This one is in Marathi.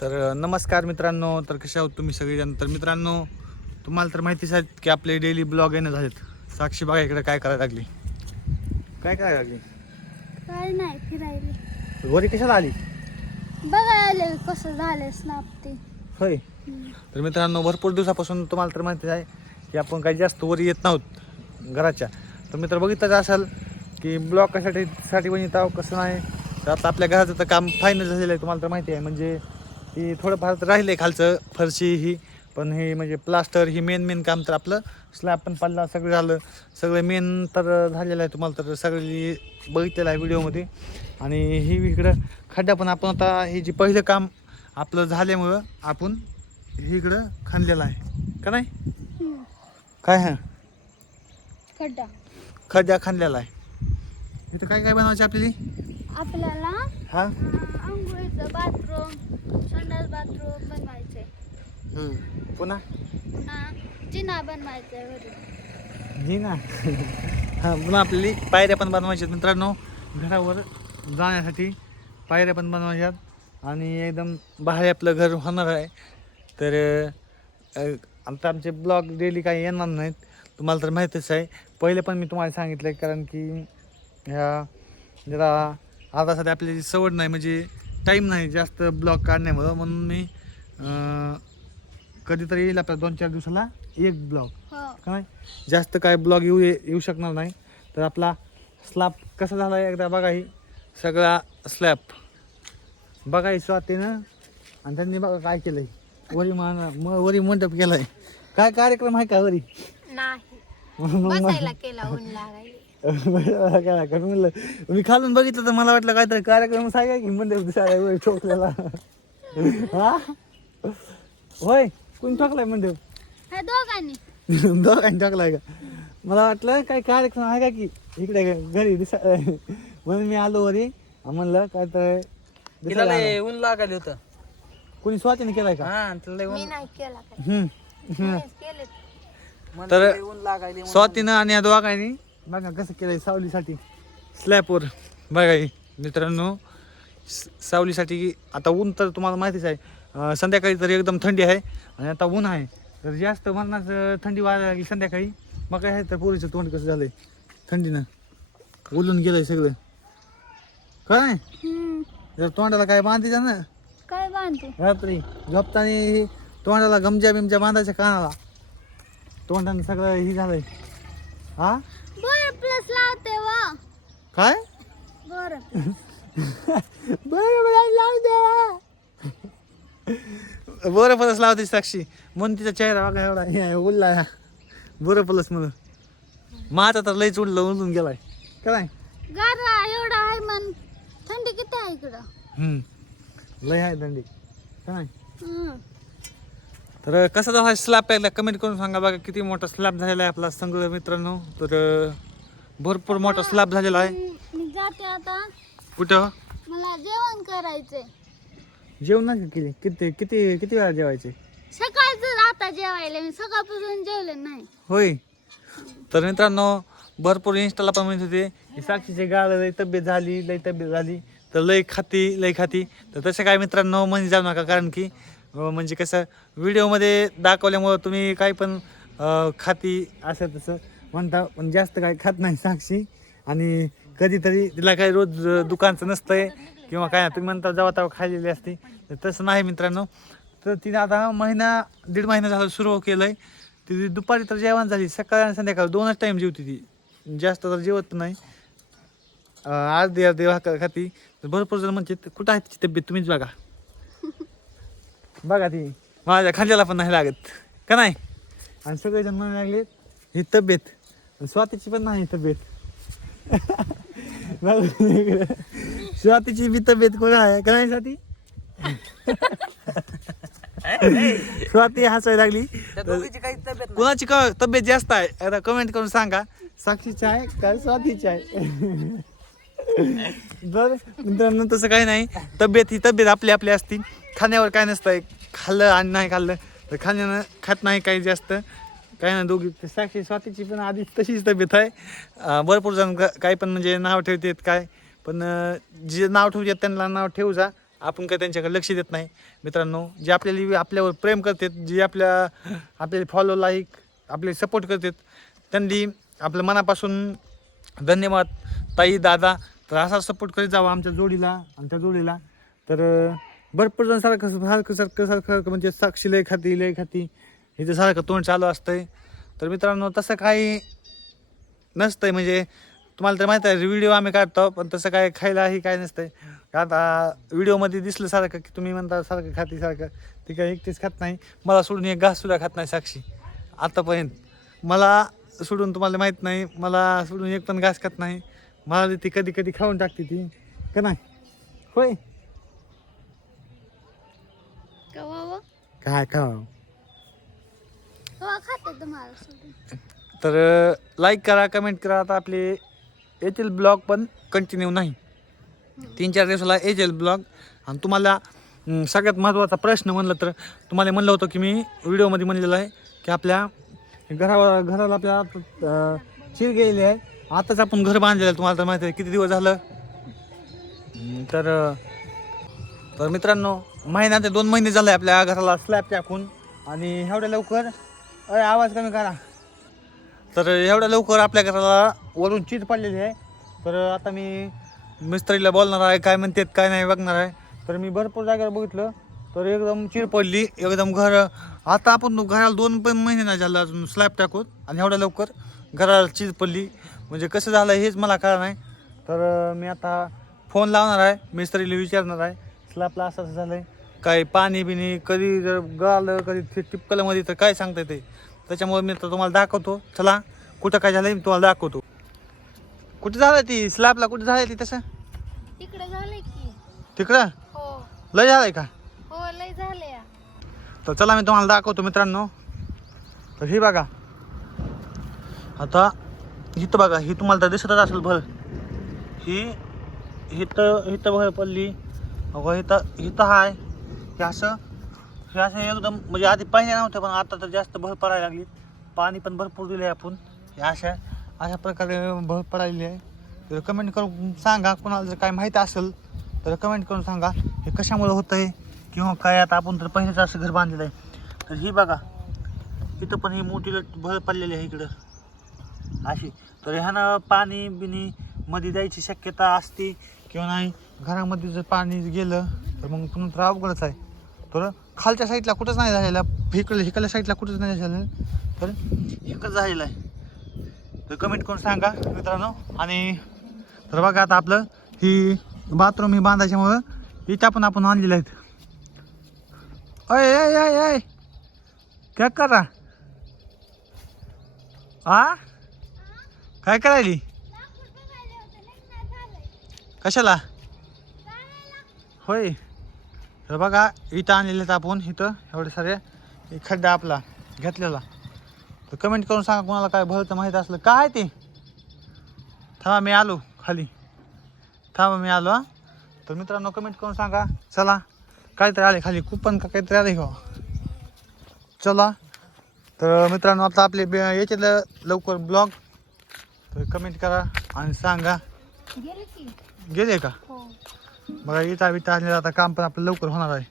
तर नमस्कार मित्रांनो. तर कशा आहोत तुम्ही सगळेजण. तर मित्रांनो, तुम्हाला तर माहितीच आहे की आपले डेली ब्लॉग येणं झालेत. साक्षी बघा इकडे काय करायला लागली. काय करायला लागली? काय नाही फिरायला वरी कशाला आली? बघायला कसं झालं स्नॅप ते. होय. तर मित्रांनो, भरपूर दिवसापासून तुम्हाला तर माहितीच आहे की आपण काही जास्त वरी येत नाहोत घराच्या. तर मित्र बघितलं असाल की ब्लॉग कशासाठी बनवत आहोत कसं नाही. तर आता आपल्या घराचं तर काम फायनल झालेलं आहे. तुम्हाला तर माहिती आहे म्हणजे की थोडंफार तर राहिलं आहे खालचं फरशी ही, पण हे म्हणजे प्लास्टर ही मेन काम तर आपलं स्लॅब पण पडला सगळं झालं. सगळं मेन तर झालेलं आहे. तुम्हाला तर सगळी बघितलेलं आहे व्हिडिओमध्ये. आणि ही इकडं खड्डा पण आपण आता हे जे पहिलं काम आपलं झाल्यामुळं आपण हे इकडं खणलेलं आहे का नाही. काय हा खड्डा खड्डा खणलेला आहे. इथं काय काय बनवायचं आपल्याला हा आंघोळीचं बाथरूम, संडास बाथरूम बनवायचंय. पुन्हा पुन्हा जिना बनवायचंय वरून. जी ना. हा पुन्हा आपल्याला पायऱ्या पण बनवायच्यात मित्रांनो. घरावर जाण्यासाठी पायऱ्या पण बनवायच्यात आणि एकदम भारी आपलं घर होणार आहे. तर आता आमचे ब्लॉग डेली काही येणार नाहीत, तुम्हाला तर माहीतच आहे. पहिले पण मी तुम्हाला सांगितलं कारण की ह्या जरा आता सध्या आपली सवड नाही म्हणजे टाईम नाही जास्त ब्लॉग काढण्यामुळं, म्हणून मी कधीतरी येईल आपल्या 2-4 दिवसाला एक ब्लॉग हो काय. जास्त काय ब्लॉग येऊ शकणार नाही. तर आपला स्लॅब कसा झाला आहे एकदा बघा. ही सगळा स्लॅब बघा ही स्वातीनं आणि त्यांनी बघा काय केलं आहे. वरी मंडप केला आहे. काय कार्यक्रम आहे का वरी? नाही मग बसायला केला ऊन लागायला. काय कर म्हणलं. मी खालून बघितलं तर मला वाटलं काहीतरी कार्यक्रम आहे की मंडप दिसायला वरी ठोकलेला. हा होय, कोणी ठोकलाय मंडप? ह्या दोघांनी दोघांनी टाकलाय का? मला वाटलं काय कार्यक्रम आहे का की इकडे घरी दिसा म्हणून मी आलो वरी. म्हणलं काय तर ऊन लागायला होतं. कोणी स्वातीने केलाय का? हा त्याला मी नाही केला काय. हम्म. केले तर ऊन लागायले स्वातीनं आणि या दोघांनी बघा कसं केलंय सावलीसाठी स्लॅबवर. बघा ही मित्रांनो, सावलीसाठी आता ऊन तर तुम्हाला माहितीच आहे. संध्याकाळी तर एकदम थंडी आहे आणि आता ऊन आहे. तर जास्त मरणाच थंडी वाजायला लागली संध्याकाळी. मग काय आहे तर पोरीचं तोंड कसं झालंय थंडीनं उलून गेलंय सगळं. काय जर तोंडाला काय बांधायचं ना काय बांधतो. रात्री झोपताना तोंडाला गमजा बिमजा बांधायच्या कानाला. तोंडानं सगळं हे झालंय. हा बरं प्लस लावते वा. काय बरं बरं प्लस लावते साक्षी म्हणून तिचा चेहरा बघा एवढा हे उरला. बरं प्लस म्हणून माझा तर लयच उडून गेलाय काय. गारा एवढा आहे मन. थंडी किती आहे इकडं. लय आहे थंडी काय. हम्म. तर कसा झाला स्लॅब पहिला कमेंट करून सांगा बघा. किती मोठा स्लॅब झालेला आहे आपला सगळं मित्रांनो. तर भरपूर मोठा स्लॅब झालेला आहे. मी जाते आता. कुठं मला जेवण करायचंय. जेवण नाही केली? किती किती किती वेळा जेवायचे? सकाळचं आता जेवायला मी सकाळपासून जेवले नाही. होय. तर मित्रांनो, भरपूर इंस्टाला पण म्हणत होते की साक्षीचे गाळ लय तब्येत झाली तर लय खाती. तर तसं काय मित्रांनो म्हणजे जाऊ नका. कारण की म्हणजे कसं व्हिडिओमध्ये दाखवल्यामुळं तुम्ही काही पण खाती असं तसं म्हणता, पण जास्त काही खात नाही साक्षी. आणि कधीतरी तिला काही रोज दुकानचं नसतंय किंवा काय तुम्ही म्हणता जेव्हा तेव्हा खाल्लेली असते. तर तसं नाही मित्रांनो. तर तिने आता 1.5 महिना झाला सुरू केलं आहे. ती दुपारी तर जेवण झाली, सकाळी आणि संध्याकाळी 2च टाईम जेवते ती. जास्त तर जेवत नाही. अर्धी भाकर खाती. तर भरपूर जण म्हणजे कुठं आहे तिची तब्येत तुम्हीच बघा. बघा ती माझ्या खांद्याला पण नाही लागत का नाही. आणि सगळेजण म्हणायला लागले ही तब्येत स्वातीची पण नाही तब्येत. स्वातीची बी तब्येत कोण आहे का नाही स्वाती. स्वाती हसायला लागली. काही तब्येत कुणाची तब्येत जास्त आहे आता कमेंट करून सांगा. साक्षीची आहे का स्वातीची आहे. बरं मित्रांनो, तसं काही नाही. तब्येत ही तब्येत आपली असती. खाण्यावर काय नसतं. खाल्लं आणि नाही खाल्लं तर खाण्यानं खात नाही काही जास्त काय ना. दोघी साक्षी स्वातीची पण आधी तशीच तब्येत आहे. भरपूर जण काही पण म्हणजे नाव ठेवतात काय पण जे नाव ठेवतात त्यांना नाव ठेवू जा. आपण काय त्यांच्याकडे लक्ष देत नाही. मित्रांनो, जे आपल्यावर प्रेम करतात, जे आपल्याला फॉलो लाईक आपले सपोर्ट करतात, त्यांनी आपल्या मनापासून धन्यवाद ताई दादा. तर असा सपोर्ट करीत जावा आमच्या जोडीला, आमच्या जोडीला. तर भरपूर जण सारखं म्हणजे साक्षी लय खाती हिचं सारखं तोंड चालू असतंय. तर मित्रांनो, तसं काही नसतंय. म्हणजे तुम्हाला तर माहिती आहे व्हिडिओ आम्ही काढतो, पण तसं काय खायलाही काय नसतंय. आता व्हिडिओमध्ये दिसलं सारखं की तुम्ही म्हणता सारखं खाती सारखं, ती काय एकटीच खात नाही. मला सोडून एक घाससुद्धा खात नाही साक्षी आतापर्यंत. मला सोडून तुम्हाला माहीत नाही, मला सोडून एक पण घास खात नाही. मला ती कधी कधी खाऊन टाकते ती, का नाही होय? कवा काय खाते तुम्हाला सोडून. तर लाईक करा, कमेंट करा. आता आपले येथील ब्लॉग पण कंटिन्यू नाही, 3-4 दिवसाला येथील ब्लॉग. आणि तुम्हाला सगळ्यात महत्त्वाचा प्रश्न म्हणलं तर, तुम्हाला म्हणलं होतं की मी व्हिडिओमध्ये म्हणलेलं आहे की आपल्या घराला आपल्या चिर गेलेली आहे. आताच आपण घर बांधलेलं आहे, तुम्हाला तर माहिती आहे किती दिवस झालं. तर मित्रांनो, महिना ते 2 महिने झाले आपल्या घराला स्लॅब टाकून. आणि एवढ्या लवकर आवाज कमी करा. तर एवढ्या लवकर आपल्या घराला वरून चीज पडलेली आहे. तर आता मी मिस्त्रीला बोलणार आहे, काय म्हणतात काय नाही बघणार आहे. तर मी भरपूर जागेवर बघितलं, तर एकदम चीर पडली एकदम घर. आता आपण घराला 2 पण महिने नाही झालं अजून स्लॅब टाकून, आणि एवढ्या लवकर घराला चीज पडली. म्हणजे कसं झालं हेच मला कळलं नाही. तर मी आता फोन लावणार आहे, मिस्त्रीला विचारणार आहे स्लॅबला असं झालं आहे, काय पाणी बिनी कधी जर गळालं कधी टिपकलं मध्ये तर काय सांगता येते. त्याच्यामुळे मी तर तुम्हाला दाखवतो. चला, कुठं काय झालं मी तुम्हाला दाखवतो. कुठं झालं ती स्लॅबला, कुठं झालं ती तसं तिकडे झालंय की. तिकडं हो लय झालंय का? हो लय झालंय. तर चला मी तुम्हाला दाखवतो मित्रांनो. तर ही बघा, आता इथं बघा, ही तुम्हाला तर दिसतच असेल भर. ही इथं भर पडली. अगो इथं हाय. हे असं एकदम म्हणजे आधी पाहिजे नव्हतं, पण आता तर जास्त भर पडायला लागली. पाणी पण भरपूर दिलं आहे आपण. हे अशा प्रकारे भर पडायली आहे. तर कमेंट करून सांगा, कोणाला जर काय माहिती असेल तर कमेंट करून सांगा हे कशामुळे होतं आहे किंवा काय. आता आपण तर पहिलेच असं घर बांधलेलं आहे. तर ही बघा, इथं पण ही मोठी भर पडलेली आहे इकडं अशी. तर ह्यानं पाणी बिनी मध्ये जायची शक्यता असते किंवा नाही. घरामध्ये जर पाणी गेलं तर मग पुन्हा तर अवघडच आहे. तर खालच्या साईडला कुठंच नाही झालेलं, हिकडल्या साईडला कुठंच नाही झालेलं, तर एकच झालेलं आहे. तर कमेंट करून सांगा मित्रांनो. आणि तर बघा, आता आपलं ही बाथरूम ही बांधायच्यामुळं इथं पण आपण आणलेलं आहेत. अय काय करा काय करायली कशाला होय? तर बघा, इथं आणलेले आहेत आपण. इथं एवढे सारे खड्डा आपला घेतलेला. तर कमेंट करून सांगा कोणाला काय भरतं माहीत असलं काय ते. थांबा मी आलो खाली, थांबा मी आलो हा. तर मित्रांनो, कमेंट करून सांगा. चला, काहीतरी आले खाली, कुपन का काहीतरी आले का चला. तर मित्रांनो, आता आपले याच्यातलं लवकर ब्लॉग तर कमेंट करा आणि सांगा. गेले की. गेले का? हो बघा, इथं आलेलं आता काम पण आपलं लवकर होणार आहे.